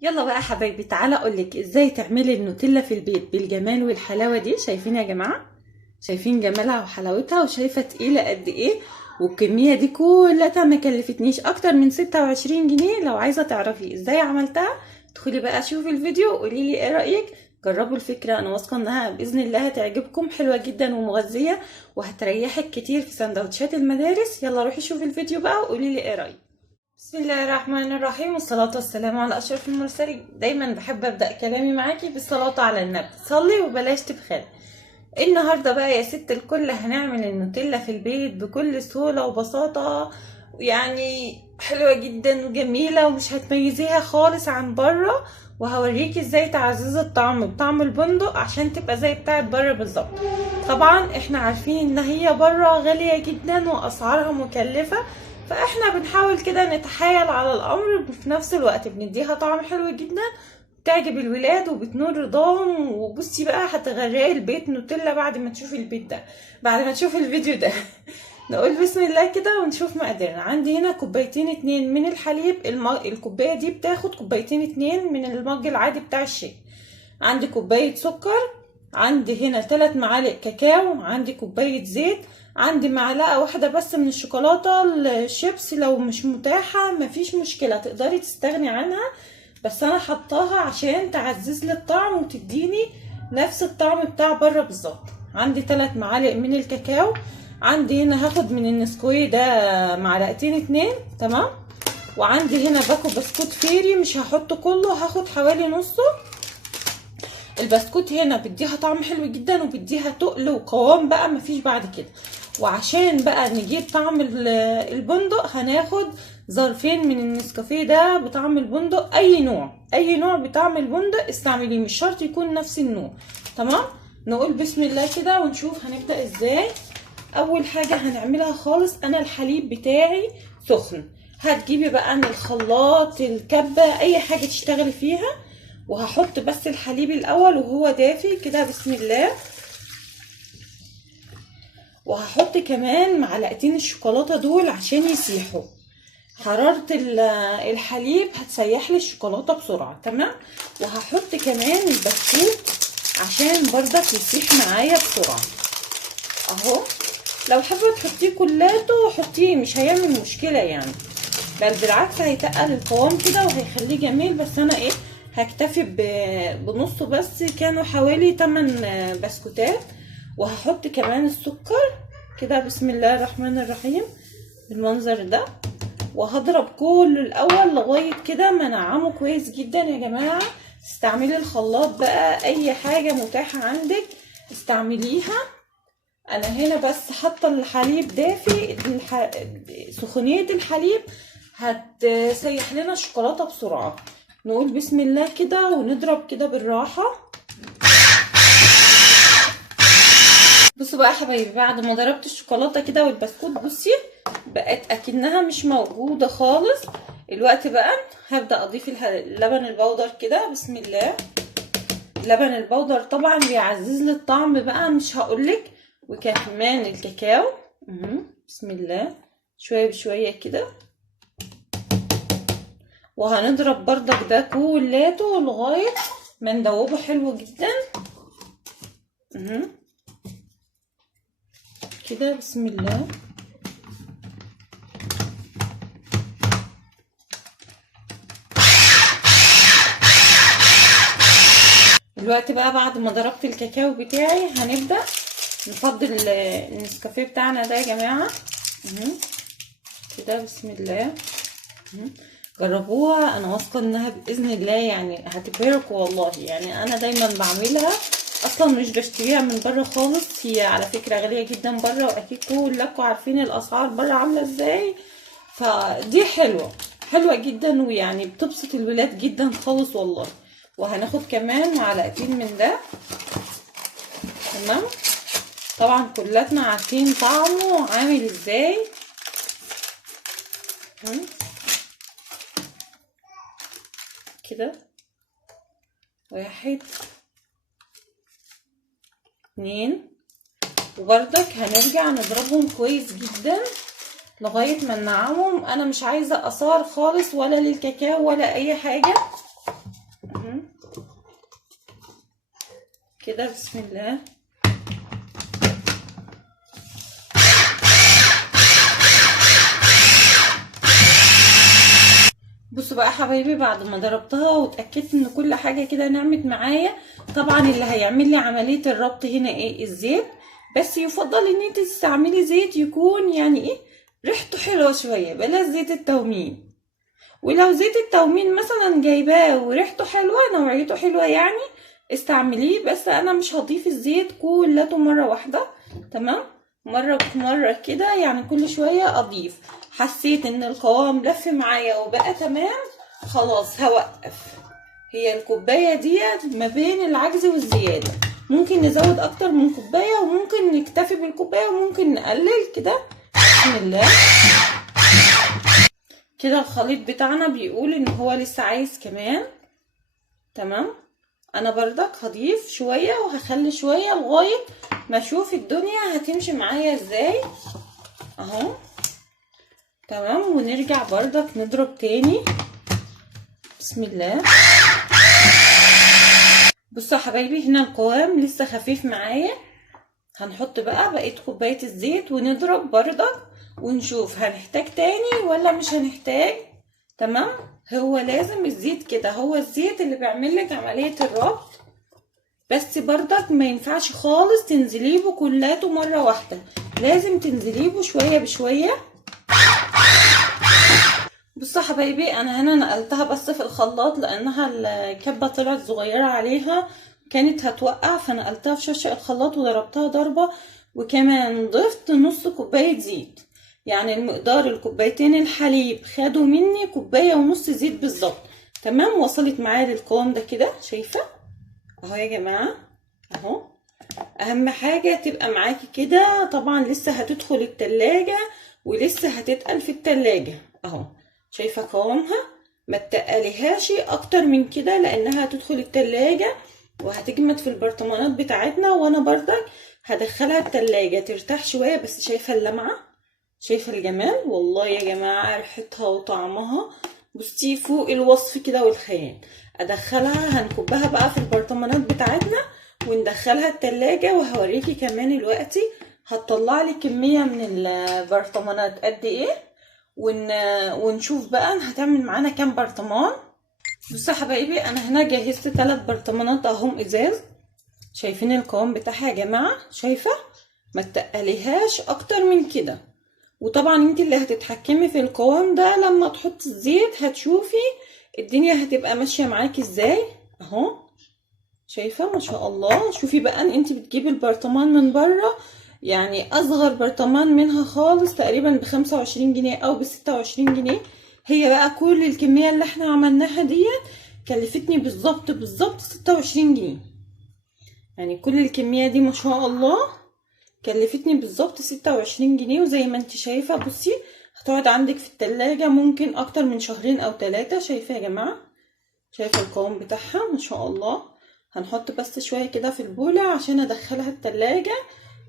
يلا بقى يا حبايبي، تعالى اقولك ازاي تعملي النوتيلا في البيت بالجمال والحلاوه دي. شايفين يا جماعه؟ شايفين جمالها وحلاوتها؟ وشايفه تقيله قد ايه؟ والكميه دي كلها ما كلفتنيش اكتر من 26 جنيه. لو عايزه تعرفي ازاي عملتها ادخلي بقى شوفي الفيديو وقولي لي ايه رايك. جربوا الفكره، انا واثقه انها باذن الله هتعجبكم، حلوه جدا ومغذيه وهتريحك كتير في سندوتشات المدارس. يلا روحي شوفي الفيديو بقى وقولي لي ايه رايك. بسم الله الرحمن الرحيم، والصلاة والسلام على أشرف المرسلين. دايما بحب أبدأ كلامي معاكي بالصلاة على النبي. صلي وبلاش تبخلي. النهاردة بقى يا ست الكل هنعمل النوتيلا في البيت بكل سهولة وبساطة، يعني حلوة جدا وجميلة ومش هتميزيها خالص عن بره. وهوريكي ازاي تعززي الطعم بطعم البندق عشان تبقى زي بتاعت بره بالظبط. طبعا احنا عارفين ان هي بره غالية جدا واسعارها مكلفة، فاحنا بنحاول كده نتحايل على الامر، في نفس الوقت بنديها طعم حلو جدا بتعجب الولاد وبتنول رضاهم. وبصي بقى هتغرقي البيت نوتيلا بعد ما تشوفي البيت ده، بعد ما تشوفي الفيديو ده. نقول بسم الله كده ونشوف مقاديرنا. عندي هنا كوبايتين اتنين من الحليب. الكوبايه دي بتاخد كوبايتين اتنين من المج العادي بتاع الشاي. عندي كوبايه سكر، عندي هنا 3 معالق كاكاو، عندي كوبايه زيت، عندي معلقه واحده بس من الشوكولاته الشيبس. لو مش متاحه مفيش مشكله، تقدري تستغني عنها، بس انا حطاها عشان تعزز لي الطعم وتديني نفس الطعم بتاع بره بالظبط. عندي 3 معالق من الكاكاو. عندي هنا هاخد من النسكويه ده معلقتين اتنين، تمام. وعندي هنا باكو بسكوت فيري، مش هحطه كله، هاخد حوالي نصه. البسكوت هنا بيديها طعم حلو جدا وبيديها تقل وقوام بقى مفيش بعد كده. وعشان بقى نجيب طعم البندق هناخد ظرفين من النسكافيه ده بطعم البندق. اي نوع بطعم البندق استعمليه، مش شرط يكون نفس النوع، تمام. نقول بسم الله كده ونشوف هنبدأ ازاي. اول حاجة هنعملها خالص، انا الحليب بتاعي سخن. هتجيبي بقى من الخلاط الكبة اي حاجة تشتغلي فيها، وهحط بس الحليب الاول وهو دافي كده بسم الله. وهحط كمان معلقتين الشوكولاته دول عشان يسيحوا. حراره الحليب هتسيح لي الشوكولاته بسرعه، تمام. وهحط كمان البسكوت عشان برضك يسيح معايا بسرعه اهو. لو حابه تحطيه كلاته حطيه، مش هيعمل مشكله يعني، بل بالعكس هيتقل القوام كده وهيخليه جميل. بس انا هكتفي بنصه بس، كانوا حوالي 8 بسكوتات. وهحط كمان السكر كده بسم الله الرحمن الرحيم بالمنظر ده. وهضرب كله الاول لغايه كده ما انعمه كويس جدا يا جماعه. استعملي الخلاط بقى، اي حاجه متاحه عندك استعمليها. انا هنا بس حاطه الحليب دافي، سخونيه الحليب هتسيح لنا الشوكولاته بسرعه. نقول بسم الله كده ونضرب كده بالراحه. بصوا بقى يا حبايبي، بعد ما ضربت الشوكولاته كده والبسكوت بصي بقت اكنها مش موجوده خالص. الوقت بقى هبدا اضيف اللبن البودر كده بسم الله. اللبن البودر طبعا بيعزز لي الطعم بقى مش هقولك. وكمان الكاكاو بسم الله، شويه بشويه كده. وهنضرب بردك ده كولاته لغايه ما ندوبه حلو جدا كده بسم الله. دلوقتي بقى بعد ما ضربت الكاكاو بتاعي هنبدأ نفضل النسكافيه بتاعنا ده يا جماعة كده بسم الله. جربوها، انا واثقه انها باذن الله يعني هتبهركم والله. يعني انا دايما بعملها، اصلا مش بشتريها من بره خالص. هي على فكره غاليه جدا بره، واكيد كلكم عارفين الاسعار بره عامله ازاي. فدي حلوه جدا، ويعني بتبسط الولاد جدا خالص والله. وهناخد كمان معلقتين من ده، تمام. طبعا كلاتنا عارفين طعمه عامل ازاي. كده 1 2. وبرضك هنرجع نضربهم كويس جدا لغاية ما ننعمهم. انا مش عايزة اثار خالص ولا للكاكاو ولا اي حاجة، كده بسم الله. بصوا بقى حبايبي، بعد ما ضربتها واتاكدت ان كل حاجه كده نعمت معايا، طبعا اللي هيعمل لي عمليه الربط هنا ايه؟ الزيت. بس يفضل ان انت تستعملي زيت يكون يعني ايه ريحته حلوه شويه، بلاش زيت التومين. ولو زيت التومين مثلا جايباه وريحته حلوه نوعيته حلوه يعني استعمليه، بس انا مش هضيف الزيت كلته مره واحده، تمام؟ مره بمره كده يعني، كل شويه اضيف. حسيت ان القوام لف معايا وبقى تمام، خلاص هوقف. هي الكوبايه ديت ما بين العجز والزياده، ممكن نزود اكتر من كوبايه وممكن نكتفي بالكوبايه وممكن نقلل كده. بسم الله. كده الخليط بتاعنا بيقول ان هو لسه عايز كمان، تمام؟ انا بردك هضيف شويه وهخلي شويه لغايه ما اشوف الدنيا هتمشي معايا ازاي اهو، تمام؟ ونرجع بردك نضرب تاني. بسم الله. بصوا يا حبايبي، هنا القوام لسه خفيف معايا. هنحط بقى بقيه كوبايه الزيت ونضرب بردك ونشوف هنحتاج تاني ولا مش هنحتاج، تمام؟ هو لازم الزيت كده، هو الزيت اللي بيعمل لك عمليه الربط، بس بردك ما ينفعش خالص تنزليه كلاته مره واحده، لازم تنزليه شويه بشويه. بصوا يا حبايبي، انا هنا نقلتها بس في الخلاط لانها الكبه طلعت صغيره عليها كانت هتوقع، فنقلتها في شاشه الخلاط وضربتها ضربه. وكمان ضفت نص كوبايه زيت، يعني المقدار الكوبايتين الحليب خدوا مني كوبايه ونص زيت بالظبط، تمام؟ وصلت معايا للقوام ده كده، شايفه اهو يا جماعه اهو. اهم حاجه تبقى معاكي كده، طبعا لسه هتدخل التلاجة ولسه هتتقل في التلاجة اهو. شايفه قوامها؟ ما تقليهاش اكتر من كده لانها هتدخل التلاجة وهتجمد في البرطمانات بتاعتنا، وانا برضك هدخلها التلاجة ترتاح شويه. بس شايفه اللمعه؟ شايفه الجمال؟ والله يا جماعه ريحتها وطعمها بصي فوق الوصف كده والخيال. ادخلها هنكبها بقى في البرطمانات بتاعتنا وندخلها التلاجة، وهوريكي كمان دلوقتي هتطلع لي كمية من البرطمانات قد ايه، ونشوف بقى هتعمل معانا كام برطمان. بصوا يا حبايبي، انا هنا جهزت 3 برطمانات اهم ازاز. شايفين القوام بتاعها يا جماعة؟ شايفة؟ ما تقليهاش اكتر من كده. وطبعا انت اللي هتتحكمي في القوام ده، لما تحطي الزيت هتشوفي الدنيا هتبقى ماشية معاكي ازاي اهو. شايفه؟ ما شاء الله. شوفي بقى ان انت بتجيبي البرطمان من بره، يعني اصغر برطمان منها خالص تقريبا ب25 جنيه او ب26 جنيه. هي بقى كل الكميه اللي احنا عملناها ديت كلفتني بالظبط 26 جنيه، يعني كل الكميه دي ما شاء الله كلفتني بالظبط 26 جنيه. وزي ما انت شايفه بصي هتقعد عندك في التلاجة ممكن اكتر من 2 أو 3 شهور. شايفه يا جماعه؟ شايفه القوام بتاعها ما شاء الله. هنحط بس شوية كده في البولة عشان ادخلها التلاجة،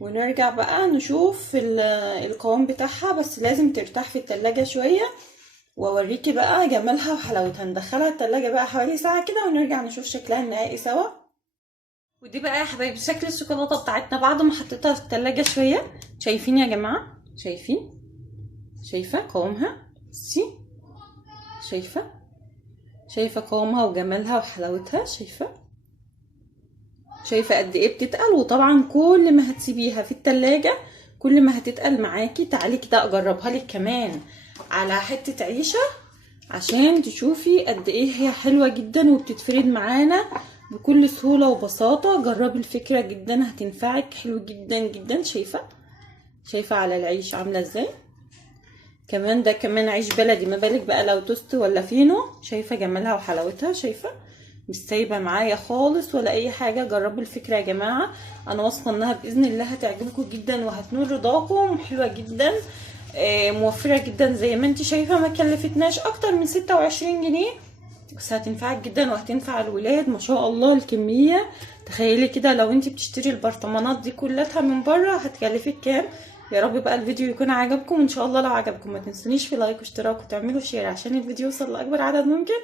ونرجع بقى نشوف القوام بتاعها، بس لازم ترتاح في التلاجة شوية واوريكي بقى جمالها وحلاوتها. ندخلها التلاجة بقى حوالي ساعة كده ونرجع نشوف شكلها النهائي سوا. ودي بقى يا حبايبي شكل الشوكولاتة بتاعتنا بعد ما حطيتها في التلاجة شوية. شايفين يا جماعة؟ شايفين؟ شايفة قوامها؟ بصي شايفة؟ شايفة قوامها وجمالها وحلاوتها؟ شايفة قد ايه بتتقل؟ وطبعا كل ما هتسيبيها في التلاجة كل ما هتتقل معاكي. تعالي كده اجربها لك كمان على حتة عيشة عشان تشوفي قد ايه هي حلوة جدا وبتتفرد معانا بكل سهولة وبساطة. جربي الفكرة جدا هتنفعك، حلو جدا جدا. شايفة على العيش عاملة ازاي؟ كمان ده كمان عيش بلدي، ما بالك بقى لو توست ولا فينو. شايفة جمالها وحلاوتها؟ شايفة مش سايبه معايا خالص ولا اي حاجه. جربوا الفكره يا جماعه، انا واثقه انها باذن الله هتعجبكم جدا وهتنول رضاكم. حلوه جدا موفره جدا زي ما انت شايفه، ما كلفتناش اكتر من 26 جنيه، بس هتنفعك جدا وهتنفع الولاد ما شاء الله. الكميه تخيلي كده لو انت بتشتري البرطمانات دي كلها من بره هتكلفك كام. يا رب بقى الفيديو يكون عجبكم ان شاء الله. لو عجبكم ما تنسونيش في لايك واشتراك وتعملوا شير عشان الفيديو يوصل لاكبر عدد ممكن.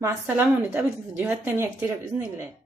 مع السلامة، ونتقابل في فيديوهات تانية كتيرة بإذن الله.